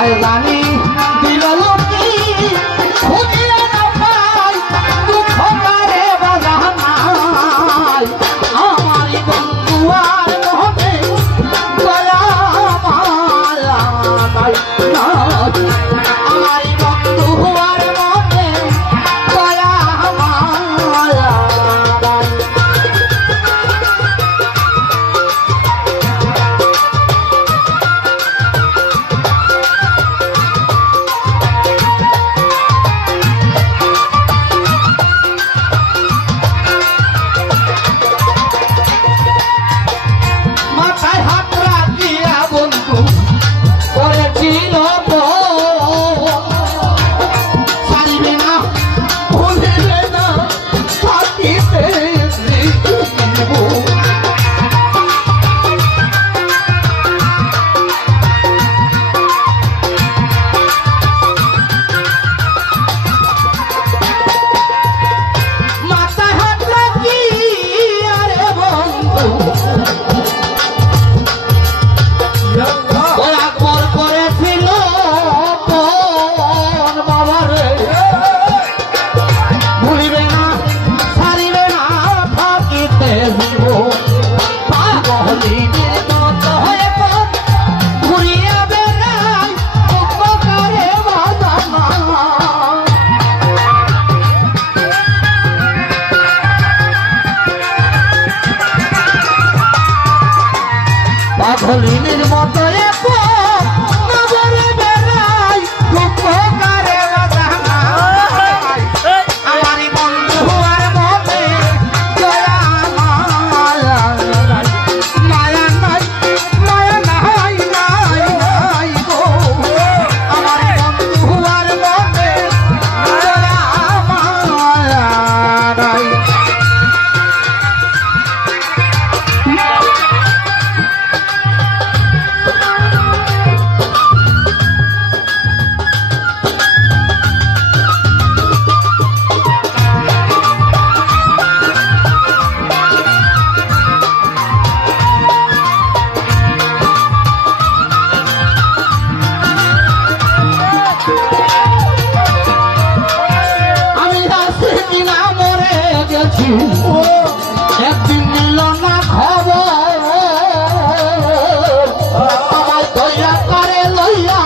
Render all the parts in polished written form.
আয় জানি দিল লোকি খুঁজিয়া না পাই দুঃখ করে বাজানাই আমারই বন্ধু আর মনে দয়া মায়া নাই আমারই বন্ধু আর মনে দয়া মায়া নাই মাথায় হাত রাখিয়া বন্ধু করেছিল চাইবে না ভুলিবে না থাকিতে দিব মাথায় হাত রাখিয়া রে বন্ধু আকবর করেছিল বাবারে ভুলিবে না ছাড়িবে না থাকিতে দিব পাগলিনের মতো হয়ে ঘুরিয়া বেড়াই উপকারে বাজানা পাগলিনের মতো বেড়াই দুঃখ করে বাজানাই আমারই বন্ধু আর মনে দয়া মায়া নাই মায়া নাই মায়া নাই নাই নাই গো আমারই বন্ধু আর মনে দয়া মায়া নাই আমি রাশি কিনা মরে গেছি একদিন নিল না খবর আমায় দয়া করে লইয়া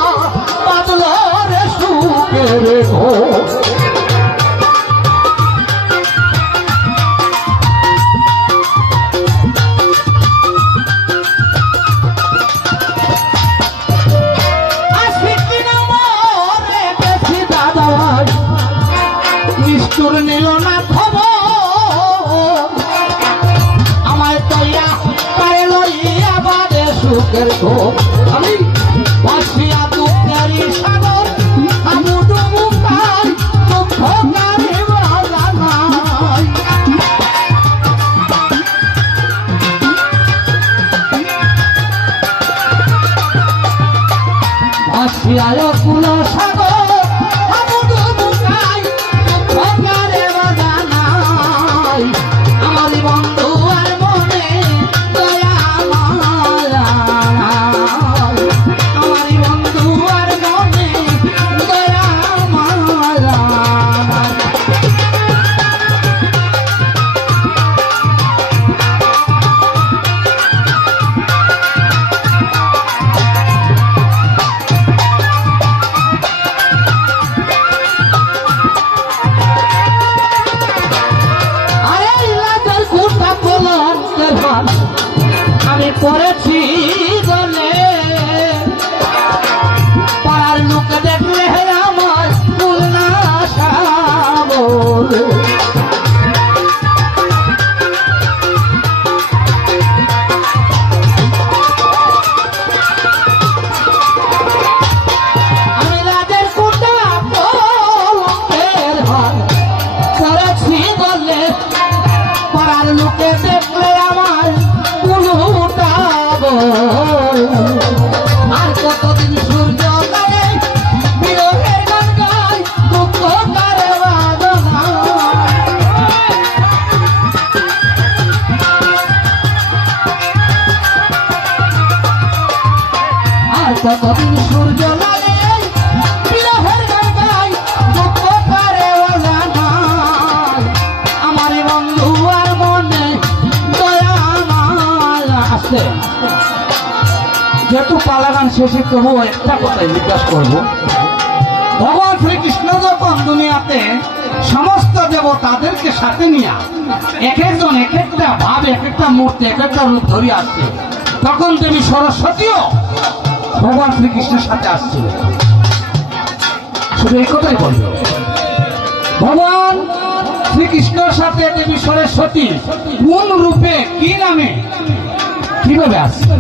বাদল রে সুখের ঘোর নিষ্ঠুর নিল না খবর আমায় তৈয়া পারে লইয়া বাদে সুখের ঘোর আমি বাসিয়া দুঃখেরই সাগর আমুদু মুখাই দুঃখ কারে বাজানাই বাসিয়া কুল সাগর আমুদু মুখাই কারে বাজানাই আমারই বন্ধু আর মনে দয়া মায়া নাই আমারই বন্ধু আর মনে দয়া মায়া নাই আমি পড়েছি গলে পাড়ার লোক দেখলে আমার ফুল না সাবল আমি রাজের কুটা পড়েছি গলে পাড়ার লোকে দেখলে আমার আর কতদিন সূর্য গায়ে বিরহের গান গায় দুঃখ করে বাদনা আর কতদিন সূর্য লাগে যেহেতু পালাগান শেষে তবু একটা কথাই জিজ্ঞাসা করবো, ভগবান শ্রীকৃষ্ণ যখন দুনিয়াতে সমস্ত দেবতাদেরকে সাথে নিয়ে এক একজন এক একটা ভাব, এক একটা মূর্তি, এক একটা রূপ ধরে আসছে, তখন দেবী সরস্বতীও ভগবান শ্রীকৃষ্ণের সাথে আসছিল। শুধু এই কথাই বলল, ভগবান শ্রীকৃষ্ণের সাথে দেবী সরস্বতী কোন রূপে, কি নামে, কিভাবে আসছে?